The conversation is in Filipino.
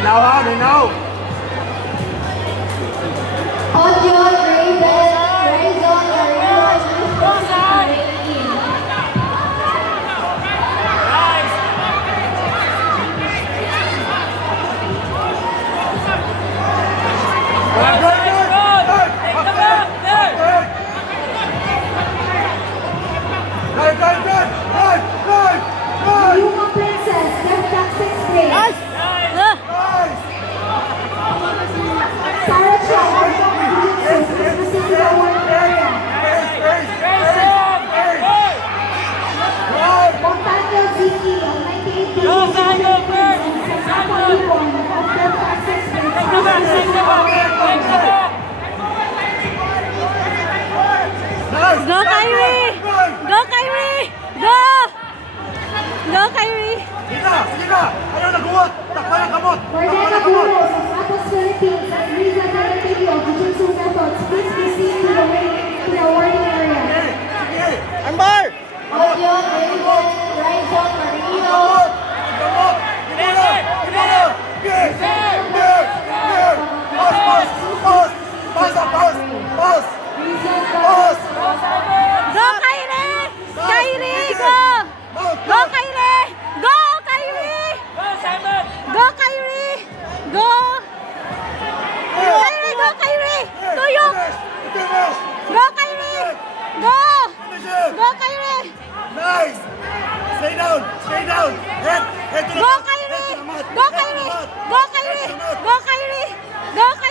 Now, ha? They know. Audio, Raven, Horizon, Ariel, Yuma Princess, left back 6th grade. Sarah Chow, Pacific Award area. Montaño Ziki, ang 1980 and Sapo Ibon, of left back 6th grade. Go Kyrie! Go Kyrie! Go! Go Kyrie! Sige na! Sige na! Ayaw naguwat! Takpan ang kamot! Mordeka Burgos of Atos Philippines and Riza Negative of Jiu-Jitsu Methods, please be seen to the awarding area. Sige! Ambar! Audio, Raven, Horizon, Mario. Kamot! Kamot! Hindi na! Hindi na! Sige! Sige! Sige! Pas! Pas! Pas! Pas! Pas! Pas! Pas! Go Kyrie! Kyrie! Go! Go Kyrie! Go Kyrie! Go Kyrie! Go! Kyrie! Go Kyrie! Tuyok! Finish! Go Kyrie! Go! Finish it! Go Kyrie! Nice! Stay down! Stay down! Head! Head to the Go mat! Kyrie! Head to the mat! Go Head to the Kyrie! mat! Go Head to Kyrie! the mat! Go Kyrie! Go Kyrie!